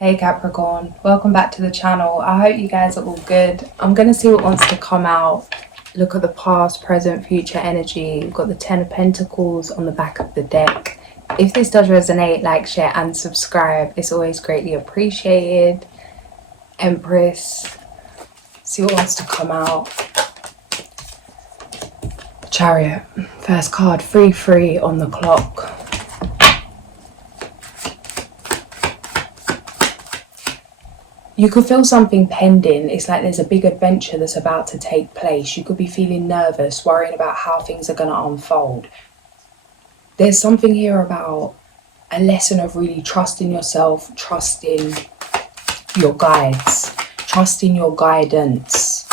Hey Capricorn, welcome back to the channel. I hope you guys are all good. I'm going to see what wants to come out. Look at the past, present, future energy. We've got the 10 of Pentacles on the back of the deck. If this does resonate, like, share and subscribe. It's always greatly appreciated. Empress, see what wants to come out. Chariot, first card, 3-3 on the clock. You could feel something pending. It's like there's a big adventure that's about to take place. You could be feeling nervous, worrying about how things are going to unfold. There's something here about a lesson of really trusting yourself, trusting your guides, trusting your guidance.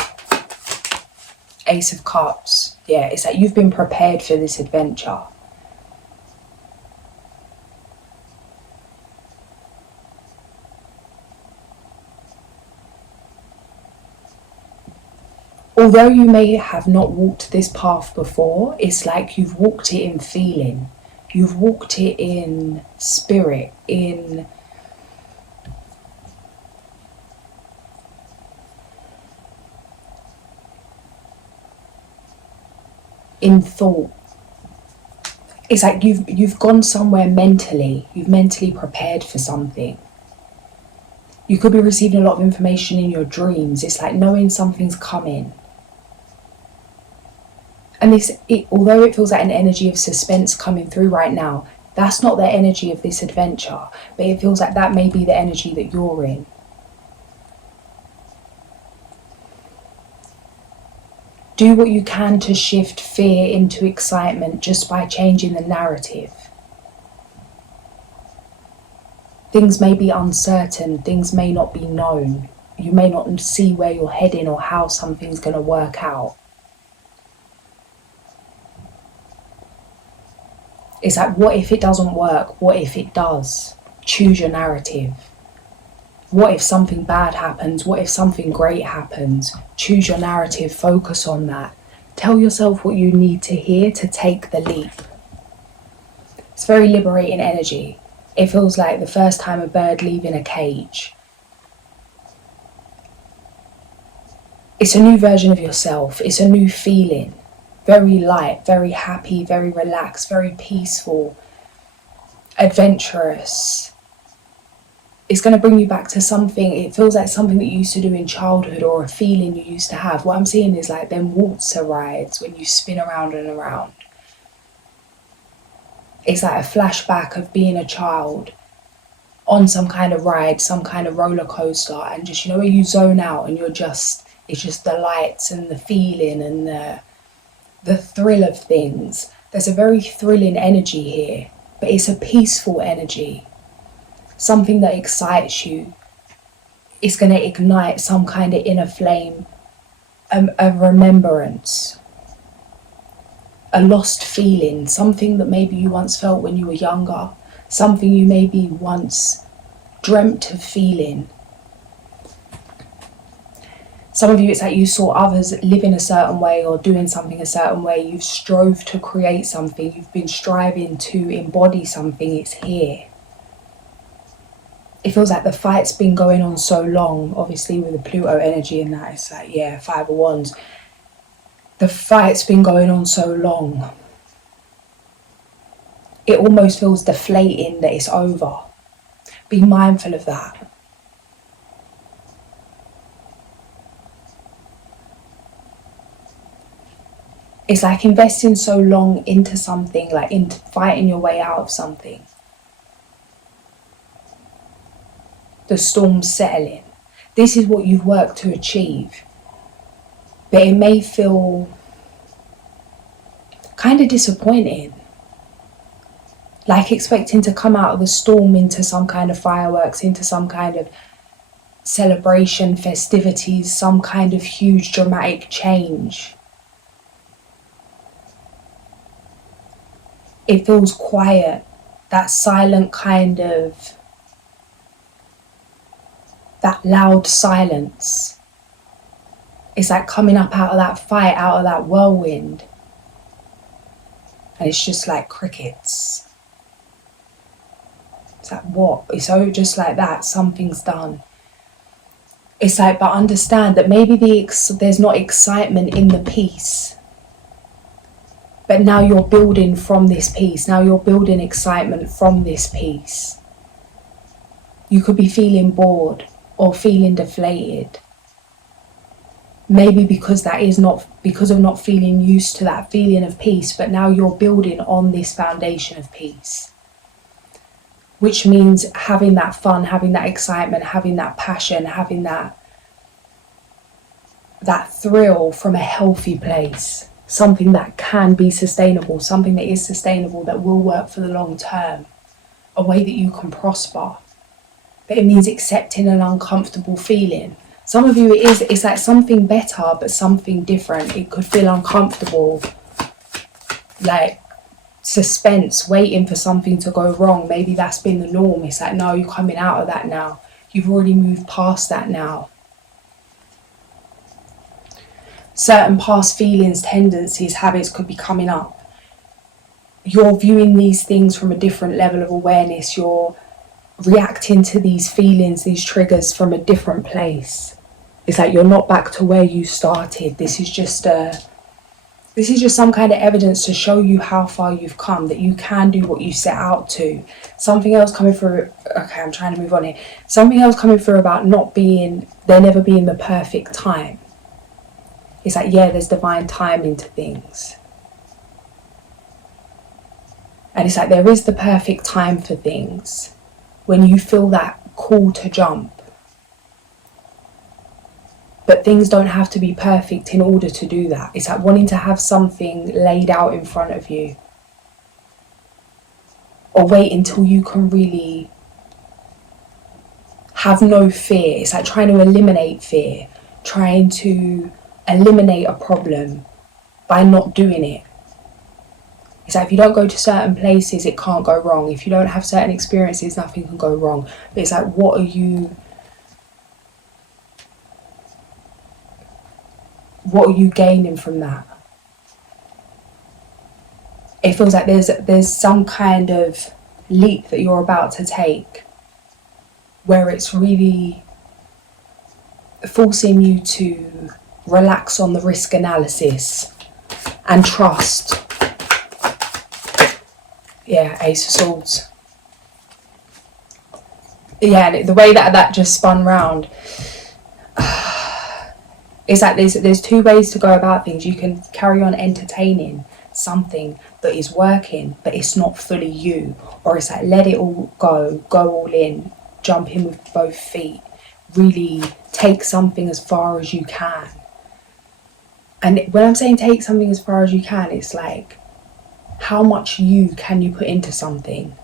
Ace of Cups. Yeah, it's like you've been prepared for this adventure. Although you may have not walked this path before, it's like you've walked it in feeling. You've walked it in spirit, in thought. It's like you've gone somewhere mentally. You've mentally prepared for something. You could be receiving a lot of information in your dreams. It's like knowing something's coming. And although it feels like an energy of suspense coming through right now, that's not the energy of this adventure. But it feels like that may be the energy that you're in. Do what you can to shift fear into excitement just by changing the narrative. Things may be uncertain, things may not be known. You may not see where you're heading or how something's going to work out. It's like, what if it doesn't work? What if it does? Choose your narrative. What if something bad happens? What if something great happens? Choose your narrative, focus on that. Tell yourself what you need to hear to take the leap. It's very liberating energy. It feels like the first time a bird leaving a cage. It's a new version of yourself. It's a new feeling. Very light, very happy, very relaxed, very peaceful, adventurous. It's going to bring you back to something. It feels like something that you used to do in childhood or a feeling you used to have. What I'm seeing is like them waltzer rides when you spin around and around. It's like a flashback of being a child on some kind of ride, some kind of roller coaster, and just, you know, where you zone out and it's just the lights and the feeling and the thrill of things. There's a very thrilling energy here, but it's a peaceful energy. Something that excites you. It's going to ignite some kind of inner flame, a remembrance, a lost feeling, something that maybe you once felt when you were younger, something you maybe once dreamt of feeling. Some of you, it's like you saw others living a certain way or doing something a certain way. You've strove to create something. You've been striving to embody something. It's here. It feels like the fight's been going on so long. Obviously, with the Pluto energy in that, it's like, yeah, 5 of Wands. The fight's been going on so long. It almost feels deflating that it's over. Be mindful of that. It's like investing so long into something, like into fighting your way out of something. The storm's settling. This is what you've worked to achieve. But it may feel kind of disappointing. Like expecting to come out of the storm into some kind of fireworks, into some kind of celebration, festivities, some kind of huge dramatic change. It feels quiet, that silent kind of, that loud silence. It's like coming up out of that fight, out of that whirlwind. And it's just like crickets. It's like, what? It's so just like that, something's done. It's like, but understand that maybe there's not excitement in the piece. But now you're building from this piece. Now you're building excitement from this piece. You could be feeling bored or feeling deflated. Maybe because of not feeling used to that feeling of peace, but now you're building on this foundation of peace. Which means having that fun, having that excitement, having that passion, having that thrill from a healthy place. Something that can be sustainable, something that is sustainable, that will work for the long term, a way that you can prosper. But it means accepting an uncomfortable feeling. Some of you, it's like something better, but something different. It could feel uncomfortable, like suspense, waiting for something to go wrong. Maybe that's been the norm. It's like, no, you're coming out of that now. You've already moved past that now. Certain past feelings, tendencies, habits could be coming up. You're viewing these things from a different level of awareness. You're reacting to these feelings, these triggers from a different place. It's like you're not back to where you started. This is just some kind of evidence to show you how far you've come, that you can do what you set out to. Something else coming through, okay, I'm trying to move on here. Something else coming through about there never being the perfect time. It's like, yeah, there's divine timing to things. And it's like there is the perfect time for things when you feel that call to jump. But things don't have to be perfect in order to do that. It's like wanting to have something laid out in front of you. Or wait until you can really have no fear. It's like trying to eliminate fear. Trying to eliminate a problem by not doing it. It's like if you don't go to certain places, it can't go wrong. If you don't have certain experiences, nothing can go wrong. But it's like, what are you gaining from that? It feels like there's some kind of leap that you're about to take where it's really forcing you to relax on the risk analysis and trust. Yeah, Ace of Swords. Yeah, and the way that just spun round, it's like there's two ways to go about things. You can carry on entertaining something that is working, but it's not fully you. Or it's like, let it all go all in, jump in with both feet, really take something as far as you can. And when I'm saying take something as far as you can, it's like, how much you can you put into something?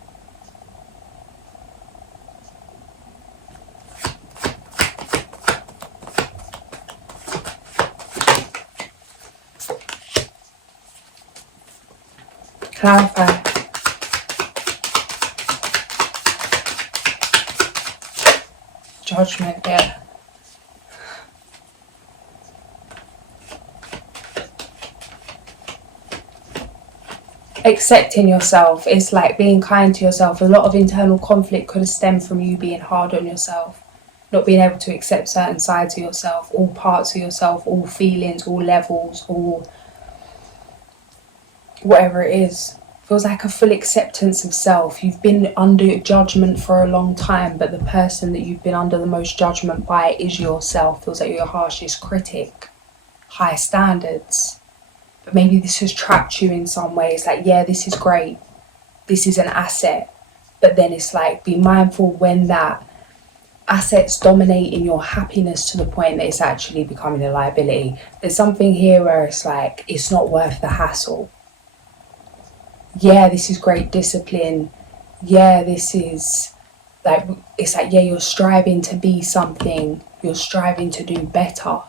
Clarify. Judgment, yeah. Accepting yourself, it's like being kind to yourself. A lot of internal conflict could have stemmed from you being hard on yourself, not being able to accept certain sides of yourself, all parts of yourself, all feelings, all levels, all whatever it is. Feels like a full acceptance of self. You've been under judgment for a long time, but the person that you've been under the most judgment by is yourself. Feels like you're your harshest critic. High standards. But maybe this has trapped you in some way. It's like, yeah, this is great. This is an asset. But then it's like, be mindful when that asset's dominating your happiness to the point that it's actually becoming a liability. There's something here where it's like, it's not worth the hassle. Yeah, this is great discipline. Yeah, this is like, it's like, yeah, you're striving to be something. You're striving to do better.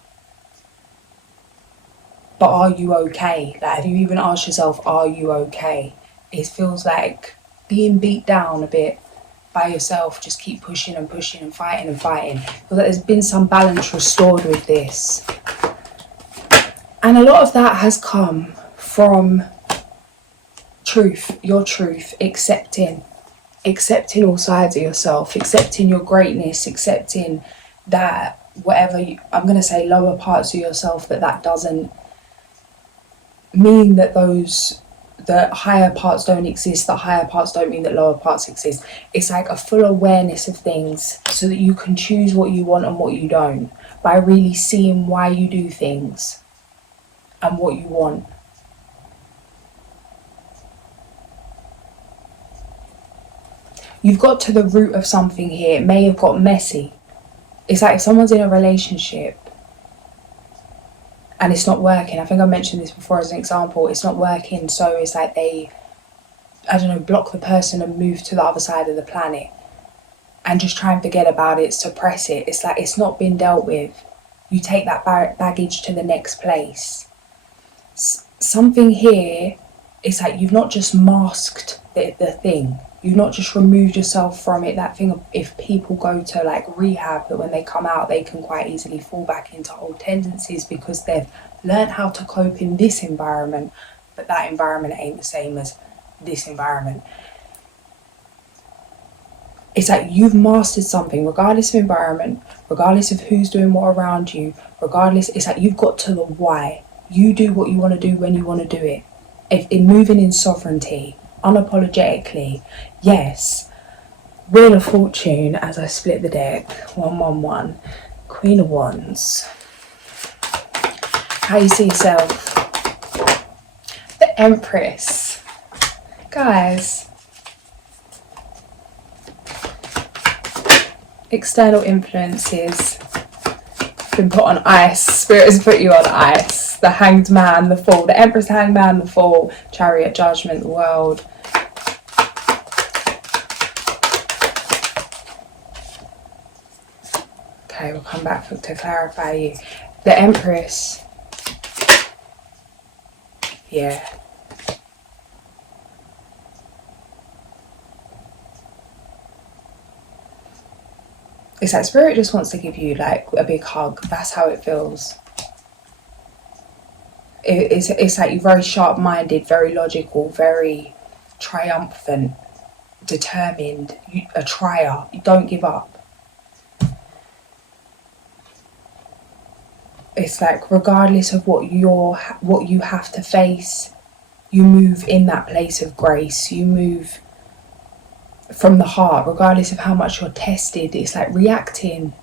But are you okay? Like, have you even asked yourself, are you okay? It feels like being beat down a bit by yourself. Just keep pushing and pushing and fighting and fighting. I feel like there's been some balance restored with this. And a lot of that has come from truth, your truth, accepting accepting all sides of yourself, accepting your greatness, accepting that whatever I'm going to say lower parts of yourself, that doesn't mean that the higher parts don't exist, the higher parts don't mean that lower parts exist. It's like a full awareness of things so that you can choose what you want and what you don't, by really seeing why you do things and what you want. You've got to the root of something here. It may have got messy. It's like if someone's in a relationship and it's not working. I think I mentioned this before as an example. It's not working, so it's like they, I don't know, block the person and move to the other side of the planet and just try and forget about it, suppress it. It's like it's not been dealt with. You take that baggage to the next place. Something here, it's like you've not just masked the thing. You've not just removed yourself from it. That thing of, if people go to like rehab, that when they come out they can quite easily fall back into old tendencies because they've learned how to cope in this environment, but that environment ain't the same as this environment. It's like you've mastered something, regardless of environment, regardless of who's doing what around you, regardless, it's like you've got to the why. You do what you want to do when you want to do it. If in moving in sovereignty, unapologetically, yes. Wheel of Fortune, as I split the deck, 111, Queen of Wands. How you see yourself? The Empress. Guys, external influences been put on ice. Spirit has put you on ice. The Hanged Man, the Fool. The Empress, the Hanged Man, the Fool. Chariot, Judgment, the World. Okay, we'll come back to clarify you. The Empress. Yeah. It's like Spirit just wants to give you like a big hug. That's how it feels. It's like you're very sharp-minded, very logical, very triumphant, determined, a trier. You don't give up. It's like regardless of what you have to face, you move in that place of grace. You move from the heart, regardless of how much you're tested. It's like reacting,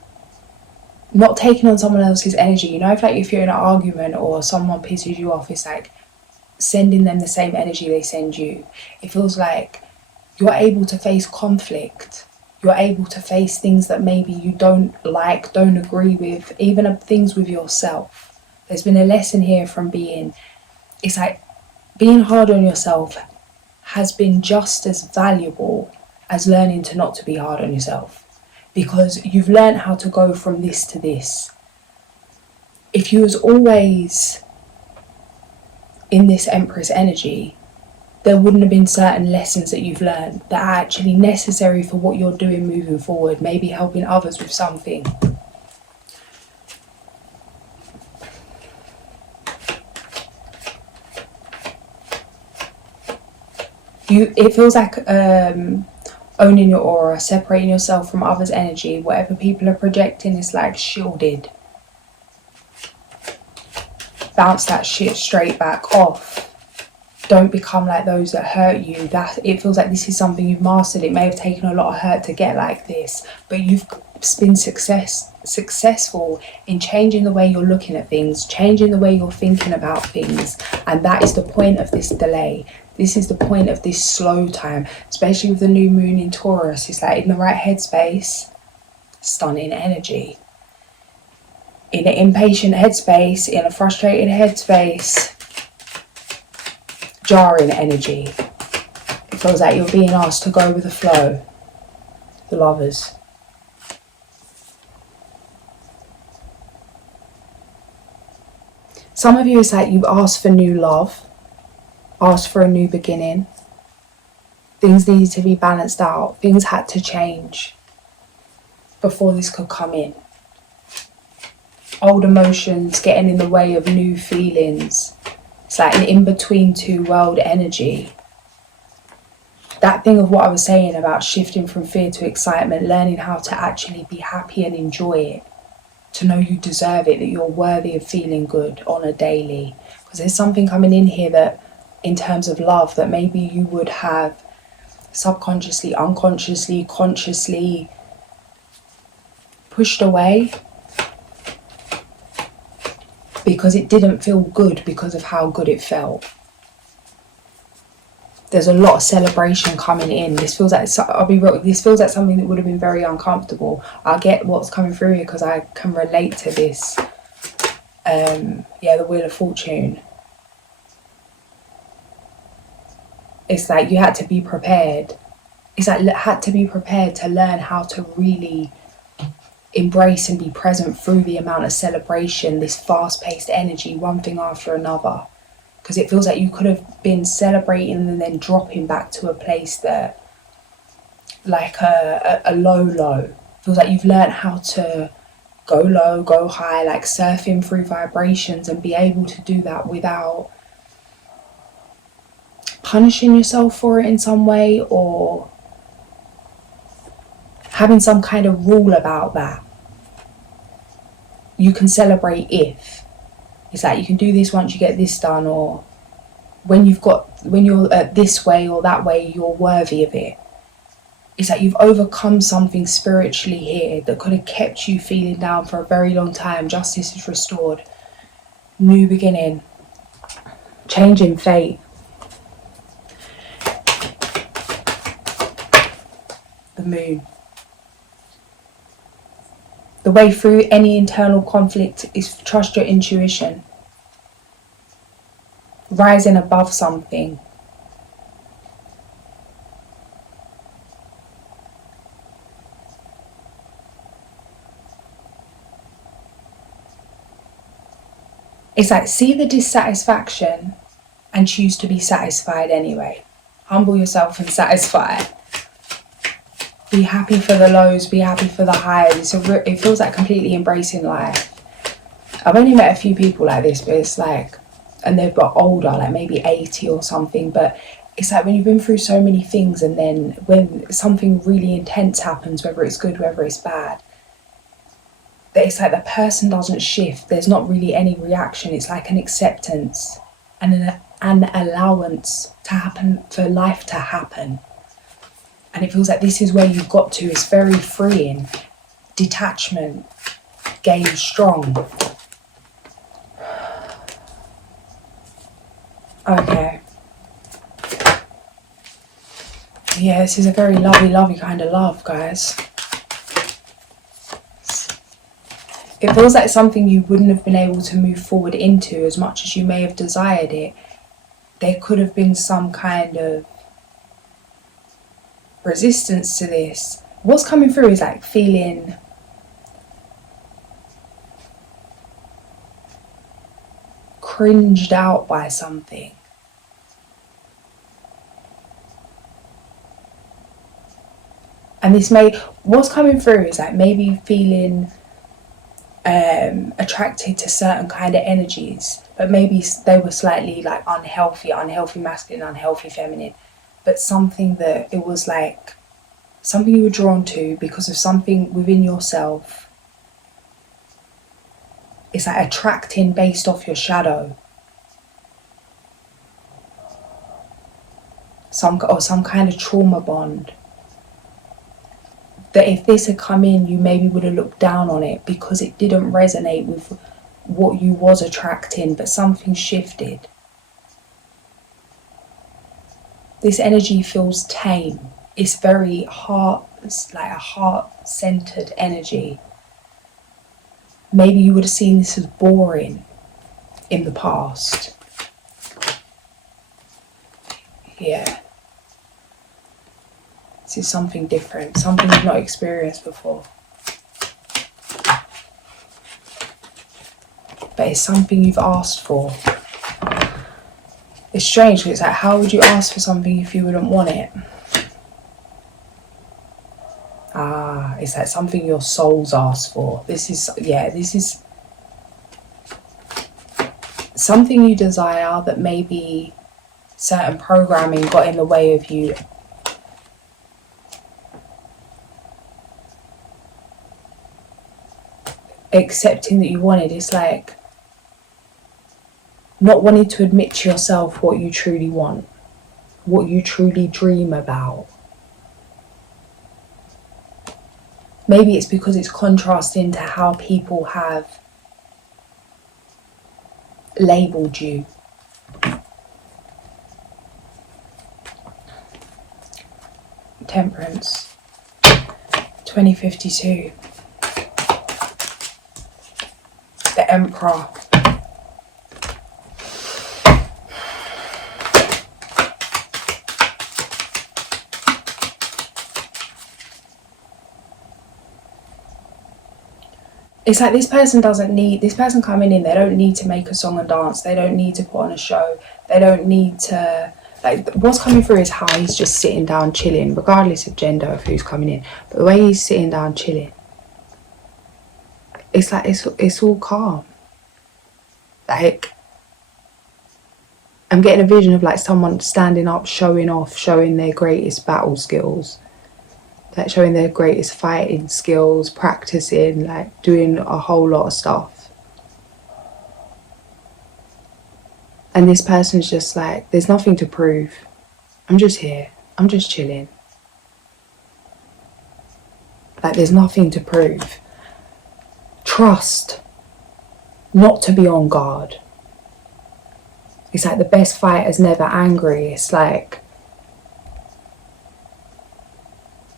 not taking on someone else's energy. You know, if you're in an argument or someone pisses you off, it's like sending them the same energy they send you. It feels like you're able to face conflict. You're able to face things that maybe you don't like, don't agree with, even things with yourself. There's been a lesson here from it's like being hard on yourself has been just as valuable as learning to not to be hard on yourself. Because you've learned how to go from this to this. If you was always in this Empress energy, there wouldn't have been certain lessons that you've learned that are actually necessary for what you're doing moving forward, maybe helping others with something. It feels like owning your aura, separating yourself from others' energy. Whatever people are projecting is like shielded. Bounce that shit straight back off. Don't become like those that hurt you. That it feels like this is something you've mastered. It may have taken a lot of hurt to get like this, but you've been successful in changing the way you're looking at things, changing the way you're thinking about things, and that is the point of this delay. This is the point of this slow time, especially with the new moon in Taurus. It's like in the right headspace, stunning energy. In an impatient headspace, in a frustrated headspace, jarring energy. It feels like you're being asked to go with the flow. The Lovers. Some of you, it's like you've asked for new love, asked for a new beginning. Things needed to be balanced out. Things had to change before this could come in. Old emotions getting in the way of new feelings. It's like an in-between two world energy. that thing of what I was saying about shifting from fear to excitement, learning how to actually be happy and enjoy it, to know you deserve it, that you're worthy of feeling good on a daily. Because there's something coming in here that, in terms of love, that maybe you would have subconsciously, unconsciously, consciously pushed away because it didn't feel good because of how good it felt. There's a lot of celebration coming in. This feels like, I'll be real, this feels like something that would have been very uncomfortable. I get what's coming through here because I can relate to this. The Wheel of Fortune. It's like you had to be prepared. It's like had to be prepared to learn how to really embrace and be present through the amount of celebration, this fast-paced energy, one thing after another. Because it feels like you could have been celebrating and then dropping back to a place that, like a low. Feels like you've learned how to go low, go high, like surfing through vibrations, and be able to do that without punishing yourself for it in some way, or having some kind of rule about that. You can celebrate if. It's like you can do this once you get this done, or when you're this way or that way, you're worthy of it. It's like you've overcome something spiritually here that could have kept you feeling down for a very long time. Justice is restored. New beginning. Change in fate. The Moon. The way through any internal conflict is trust your intuition. Rising above something. It's like, see the dissatisfaction and choose to be satisfied anyway. Humble yourself and satisfy. Be happy for the lows, be happy for the highs. It feels like completely embracing life. I've only met a few people like this, but it's like, and they've got older, like maybe 80 or something, but it's like when you've been through so many things, and then when something really intense happens, whether it's good, whether it's bad, that it's like the person doesn't shift. There's not really any reaction. It's like an acceptance and an allowance to happen, for life to happen. And it feels like this is where you've got to. It's very freeing. Detachment. Game strong. Okay. Yeah, this is a very lovey kind of love, guys. It feels like something you wouldn't have been able to move forward into as much as you may have desired it. There could have been some kind of resistance to this. What's coming through is like feeling cringed out by something. And what's coming through is like maybe feeling attracted to certain kind of energies, but maybe they were slightly like unhealthy masculine, unhealthy feminine, but something that it was like something you were drawn to because of something within yourself. It's like attracting based off your shadow. Some kind of trauma bond. That if this had come in, you maybe would have looked down on it because it didn't resonate with what you was attracting, but something shifted. This energy feels tame. It's very it's like a heart-centered energy. Maybe you would have seen this as boring in the past. Yeah. This is something different, something you've not experienced before. But it's something you've asked for. It's strange because it's like, how would you ask for something if you wouldn't want it? It's like something your soul's asked for. This is something you desire that maybe certain programming got in the way of you accepting that you wanted. It's like not wanting to admit to yourself what you truly want, what you truly dream about. Maybe it's because it's contrasting to how people have labelled you. Temperance, 2052, the Emperor. It's like this person coming in, they don't need to make a song and dance, they don't need to put on a show, they don't need to, like, what's coming through is how he's just sitting down chilling, regardless of gender of who's coming in, but the way he's sitting down chilling, it's like it's all calm. Like, I'm getting a vision of like someone standing up, showing off, showing their greatest battle skills, like showing their greatest fighting skills, practicing, like doing a whole lot of stuff. And this person's just like, there's nothing to prove. I'm just here. I'm just chilling. Like, there's nothing to prove. Trust not to be on guard. It's like the best fighter's never angry. It's like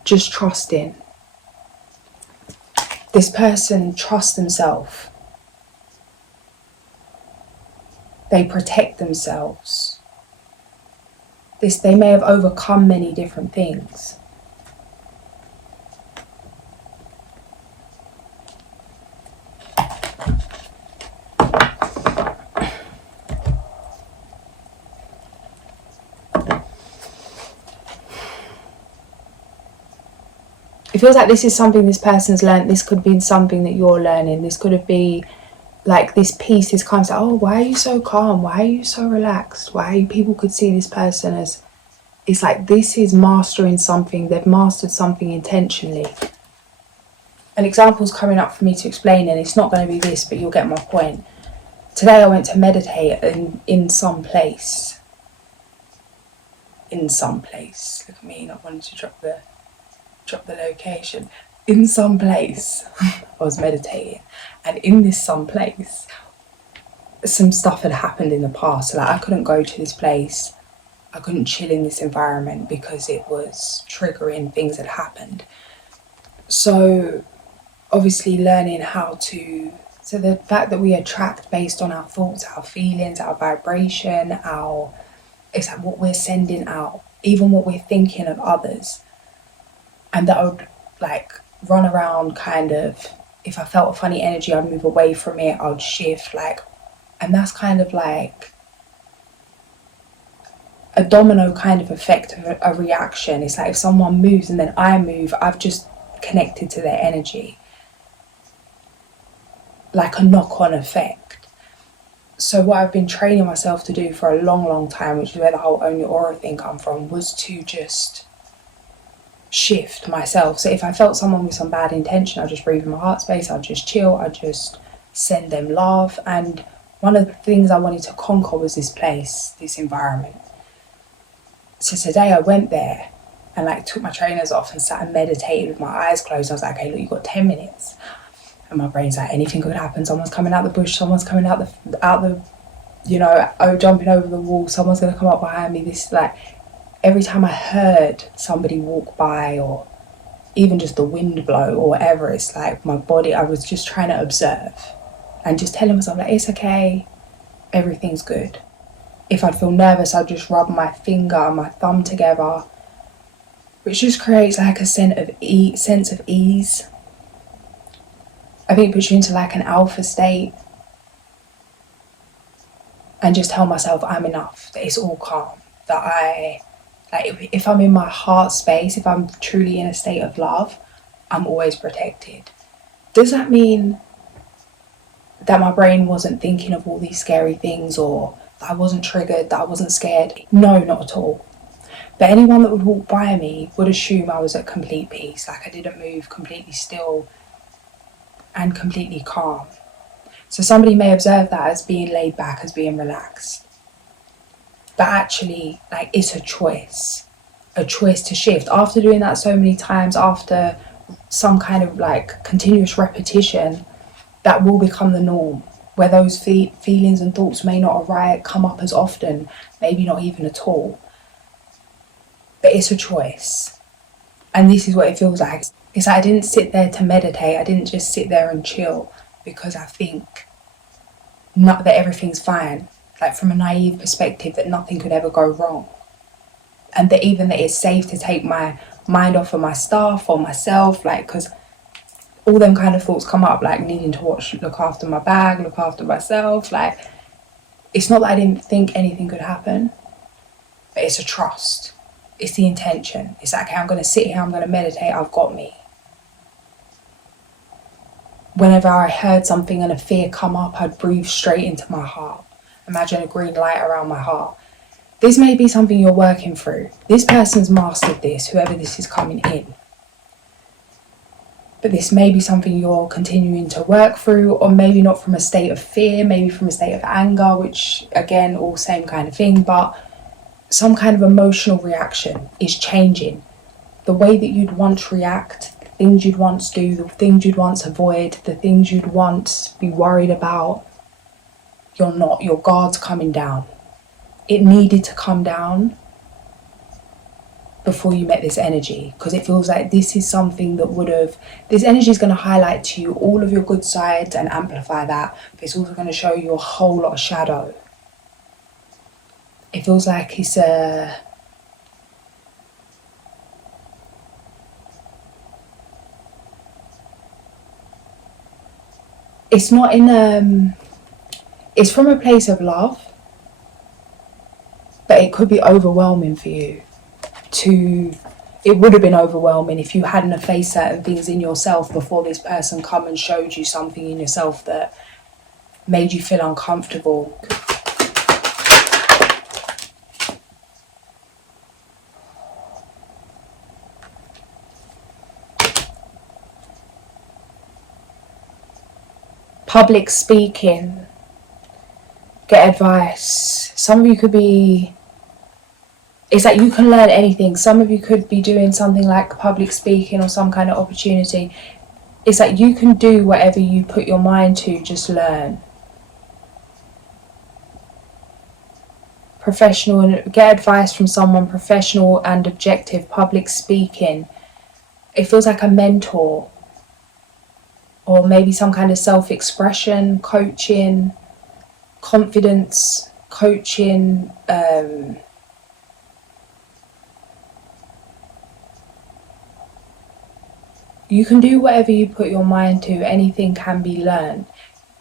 just trusting. This person trusts themselves. They protect themselves. They may have overcome many different things. It feels like this is something this person's learned. This could be something that you're learning. This could have been like this piece is kind of like, oh, why are you so calm? Why are you so relaxed? People could see this person as, it's like this is mastering something. They've mastered something intentionally. An example's coming up for me to explain, and it's not going to be this, but you'll get my point. Today I went to meditate in some place. In some place. Look at me, not wanting to drop the location. In some place I was meditating, and in this some place some stuff had happened in the past. So like, I couldn't go to this place, I couldn't chill in this environment because it was triggering, things had happened. So obviously learning so the fact that we attract based on our thoughts, our feelings, our vibration, it's like what we're sending out, even what we're thinking of others. And that I would like run around kind of, if I felt a funny energy, I'd move away from it, I'd shift, like, and that's kind of like a domino kind of effect of a reaction. It's like if someone moves and then I move, I've just connected to their energy. Like a knock-on effect. So what I've been training myself to do for a long, long time, which is where the whole own your aura thing come from, was to just shift myself. So if I felt someone with some bad intention, I'd just breathe in my heart space, I'd just chill, I'd just send them love. And one of the things I wanted to conquer was this place, this environment. So today I went there and like took my trainers off and sat and meditated with my eyes closed. I was like, okay, look, you've got 10 minutes. And my brain's like, anything could happen. Someone's coming out the bush, someone's coming out the jumping over the wall, someone's gonna come up behind me. This, like, every time I heard somebody walk by or even just the wind blow or whatever, it's like my body, I was just trying to observe and just telling myself, like, it's okay, everything's good. If I'd feel nervous, I'd just rub my finger and my thumb together, which just creates like a sense of ease. I think it puts you into like an alpha state, and just tell myself I'm enough, that it's all calm, that if I'm in my heart space, if I'm truly in a state of love, I'm always protected. Does that mean that my brain wasn't thinking of all these scary things, or that I wasn't triggered, that I wasn't scared? No, not at all. But anyone that would walk by me would assume I was at complete peace, like I didn't move, completely still. and completely calm. So somebody may observe that as being laid back, as being relaxed. But actually, like, it's a choice to shift. After doing that so many times, after some kind of like continuous repetition, that will become the norm, where those feelings and thoughts may not come up as often, maybe not even at all. But it's a choice. And this is what it feels like. It's like I didn't sit there to meditate. I didn't just sit there and chill because I think not that everything's fine. Like, from a naive perspective, that nothing could ever go wrong. And that even that it's safe to take my mind off of my stuff or myself, like, because all them kind of thoughts come up, like needing to look after my bag, look after myself. Like, it's not that I didn't think anything could happen, but it's a trust. It's the intention. It's like, okay, I'm going to sit here, I'm going to meditate, I've got me. Whenever I heard something and a fear come up, I'd breathe straight into my heart. Imagine a green light around my heart. This may be something you're working through. This person's mastered this, whoever this is coming in. But this may be something you're continuing to work through, or maybe not from a state of fear, maybe from a state of anger, which again, all same kind of thing, but some kind of emotional reaction is changing. The way that you'd once react, the things you'd once do, the things you'd once avoid, the things you'd once be worried about, you're not. Your guard's coming down. It needed to come down before you met this energy, because it feels like this is something that this energy is going to highlight to you all of your good sides and amplify that, but it's also going to show you a whole lot of shadow. It feels like it's not in it's from a place of love, but it could be overwhelming for you. It would have been overwhelming if you hadn't have faced certain things in yourself before this person come and showed you something in yourself that made you feel uncomfortable. Public speaking, get advice. Some of you could be, it's like you can learn anything. Some of you could be doing something like public speaking or some kind of opportunity. It's like you can do whatever you put your mind to, just learn. Professional, and get advice from someone professional and objective. Public speaking, it feels like a mentor, or maybe some kind of self-expression, coaching, confidence, coaching, you can do whatever you put your mind to. Anything can be learned.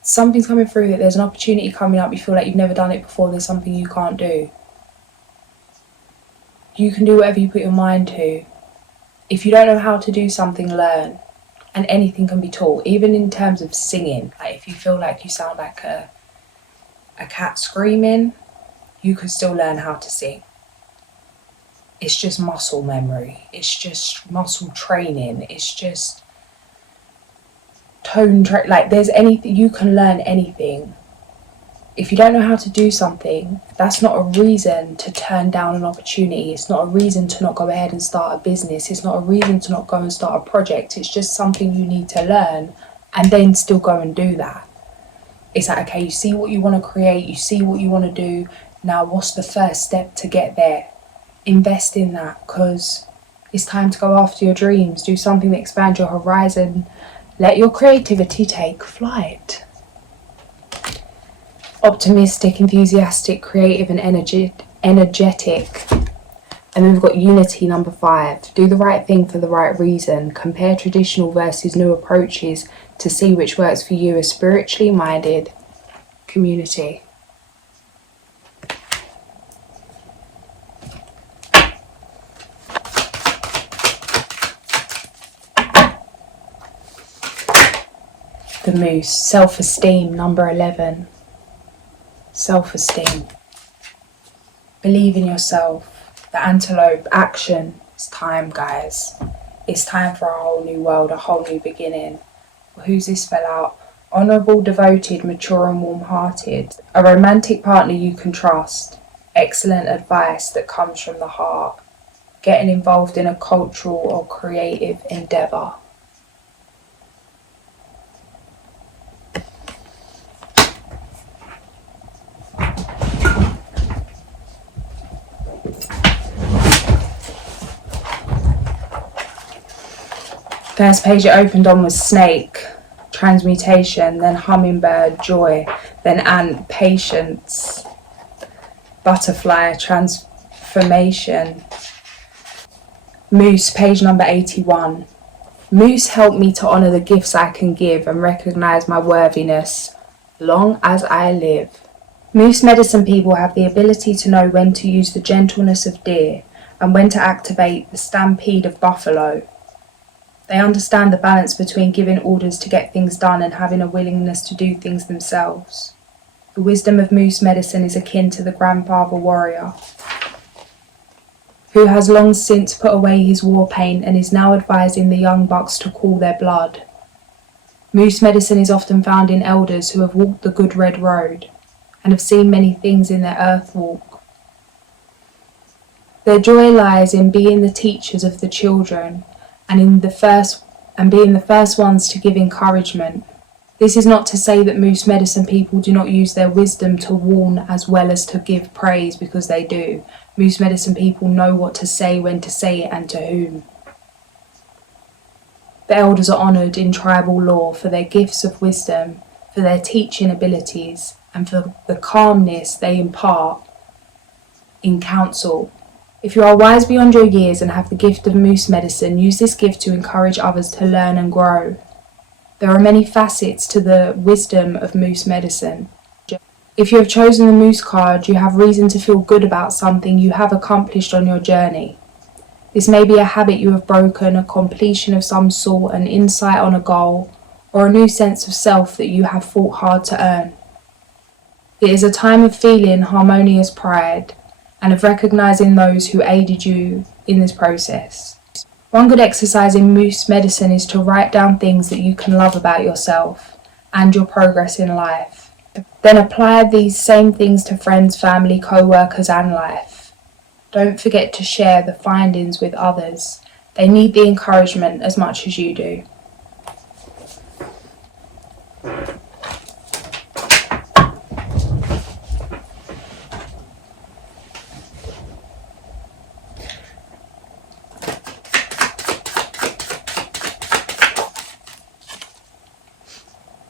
Something's coming through, that there's an opportunity coming up, you feel like you've never done it before, there's something you can't do. You can do whatever you put your mind to. If you don't know how to do something, learn. And anything can be taught, even in terms of singing. Like, if you feel like you sound like a cat screaming, you could still learn how to sing. It's just muscle memory. It's just muscle training. It's just tone like, there's anything, you can learn anything. If you don't know how to do something, that's not a reason to turn down an opportunity. It's not a reason to not go ahead and start a business. It's not a reason to not go and start a project. It's just something you need to learn, and then still go and do that. It's like, okay, you see what you want to create, you see what you want to do. Now, what's the first step to get there? Invest in that, because it's time to go after your dreams. Do something that expands your horizon. Let your creativity take flight. Optimistic, enthusiastic, creative, and energetic. And then we've got unity, number 5. Do the right thing for the right reason. Compare traditional versus new approaches to see which works for you. A spiritually minded community. The moose, self-esteem, number 11. Self-esteem. Believe in yourself. The antelope, action. It's time, guys. It's time for a whole new world, a whole new beginning. Who's this spell out? Honourable, devoted, mature and warm-hearted. A romantic partner you can trust. Excellent advice that comes from the heart. Getting involved in a cultural or creative endeavour. First page it opened on was snake, transmutation, then hummingbird, joy, then ant, patience, butterfly, transformation. Moose, page number 81. Moose help me to honour the gifts I can give and recognise my worthiness, long as I live. Moose medicine people have the ability to know when to use the gentleness of deer and when to activate the stampede of buffalo. They understand the balance between giving orders to get things done and having a willingness to do things themselves. The wisdom of moose medicine is akin to the grandfather warrior, who has long since put away his war paint and is now advising the young bucks to cool their blood. Moose medicine is often found in elders who have walked the good red road and have seen many things in their earth walk. Their joy lies in being the teachers of the children and being the first ones to give encouragement. This is not to say that moose medicine people do not use their wisdom to warn as well as to give praise, because they do. Moose medicine people know what to say, when to say it, and to whom. The elders are honoured in tribal law for their gifts of wisdom, for their teaching abilities, and for the calmness they impart in council. If you are wise beyond your years and have the gift of moose medicine, use this gift to encourage others to learn and grow. There are many facets to the wisdom of moose medicine. If you have chosen the moose card, you have reason to feel good about something you have accomplished on your journey. This may be a habit you have broken, a completion of some sort, an insight on a goal, or a new sense of self that you have fought hard to earn. It is a time of feeling harmonious pride and of recognising those who aided you in this process. One good exercise in moose medicine is to write down things that you can love about yourself and your progress in life. Then apply these same things to friends, family, co-workers and life. Don't forget to share the findings with others. They need the encouragement as much as you do.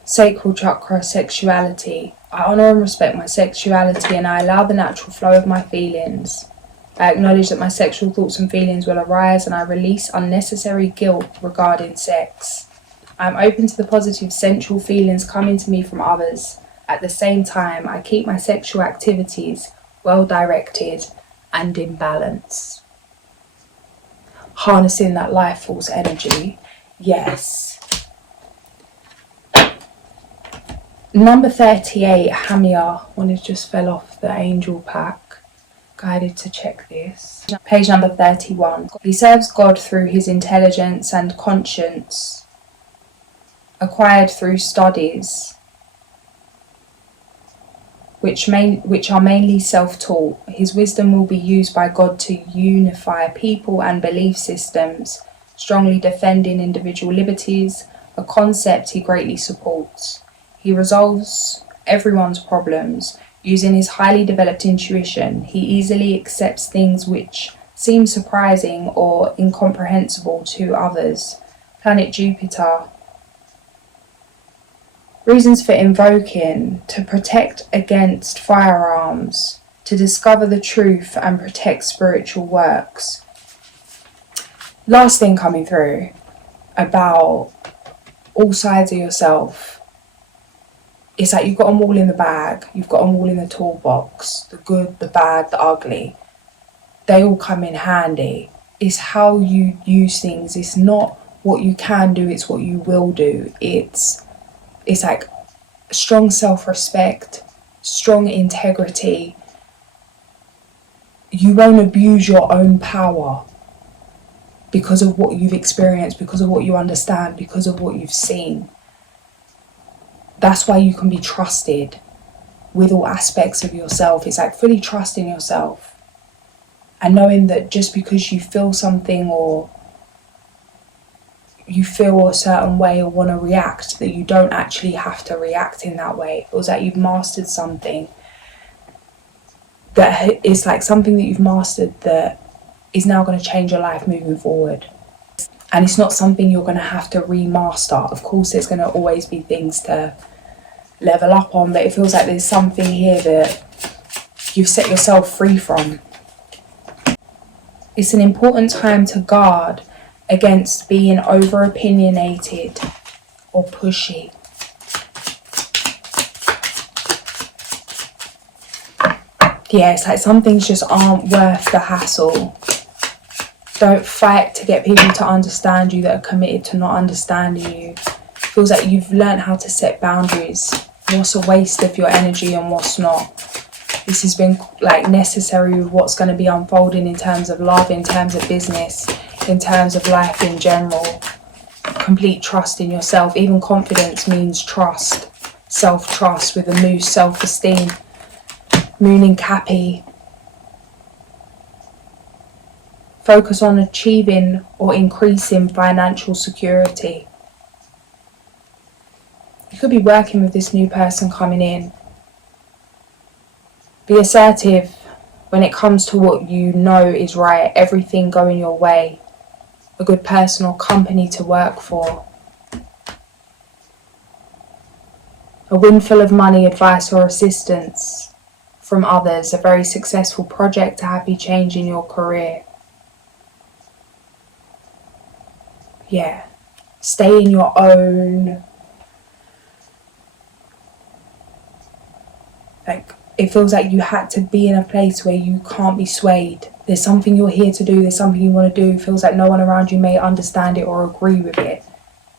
Sacral chakra, sexuality. I honour and respect my sexuality and I allow the natural flow of my feelings. I acknowledge that my sexual thoughts and feelings will arise and I release unnecessary guilt regarding sex. I am open to the positive sensual feelings coming to me from others. At the same time, I keep my sexual activities well directed and in balance. Harnessing that life force energy. Yes. Number 38, Hamia. One has just fell off the angel pack. Guided to check this. Page number 31. He serves God through his intelligence and conscience, acquired through studies, which are mainly self-taught. His wisdom will be used by God to unify people and belief systems, strongly defending individual liberties, a concept he greatly supports. He resolves everyone's problems using his highly developed intuition. He easily accepts things which seem surprising or incomprehensible to others. Planet Jupiter. Reasons for invoking: to protect against firearms, to discover the truth and protect spiritual works. Last thing coming through about all sides of yourself. It's like you've got them all in the bag, you've got them all in the toolbox, the good, the bad, the ugly. They all come in handy. It's how you use things. It's not what you can do, it's what you will do. It's like strong self-respect, strong integrity. You won't abuse your own power because of what you've experienced, because of what you understand, because of what you've seen. That's why you can be trusted with all aspects of yourself. It's like fully trusting yourself and knowing that just because you feel something or you feel a certain way or want to react, that you don't actually have to react in that way. It feels like you've mastered something, that is like something that you've mastered that is now going to change your life moving forward. And it's not something you're going to have to remaster. Of course, there's going to always be things to level up on, but it feels like there's something here that you've set yourself free from. It's an important time to guard against being over opinionated or pushy. Yeah, it's like some things just aren't worth the hassle. Don't fight to get people to understand you that are committed to not understanding you. It feels like you've learned how to set boundaries. What's a waste of your energy and what's not. This has been like necessary with what's going to be unfolding in terms of love, in terms of business, in terms of life in general. Complete trust in yourself. Even confidence means trust. Self-trust with a moose, self-esteem. Moon in Cappy. Focus on achieving or increasing financial security. You could be working with this new person coming in. Be assertive when it comes to what you know is right. Everything going your way. A good person or company to work for. A windfall of money, advice or assistance from others. A very successful project, a happy change in your career. Yeah. Stay in your own. Like, it feels like you had to be in a place where you can't be swayed. There's something you're here to do, there's something you want to do. It feels like no one around you may understand it or agree with it.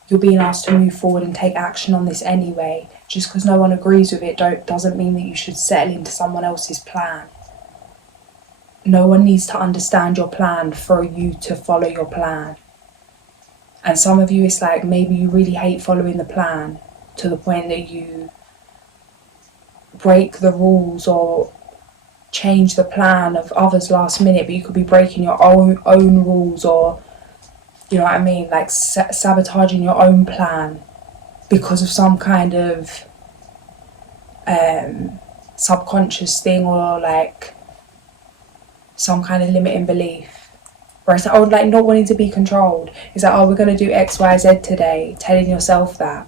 You're being asked to move forward and take action on this anyway. Just because no one agrees with it doesn't mean that you should settle into someone else's plan. No one needs to understand your plan for you to follow your plan. And some of you, it's like maybe you really hate following the plan to the point that you break the rules or change the plan of others last minute, but you could be breaking your own rules, or you know what I mean, like sabotaging your own plan because of some kind of subconscious thing, or like some kind of limiting belief. Where it's like, oh, like not wanting to be controlled. It's like, oh, we're going to do X, Y, Z today, telling yourself that.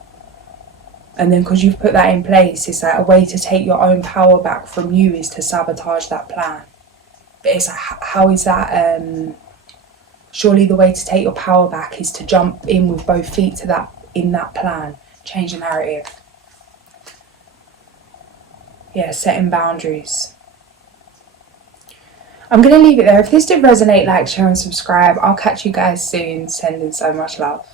And then because you've put that in place, it's like a way to take your own power back from you is to sabotage that plan. But it's like, how is that? Surely the way to take your power back is to jump in with both feet to that in that plan. Change the narrative. Yeah, setting boundaries. I'm going to leave it there. If this did resonate, like, share and subscribe. I'll catch you guys soon. Sending so much love.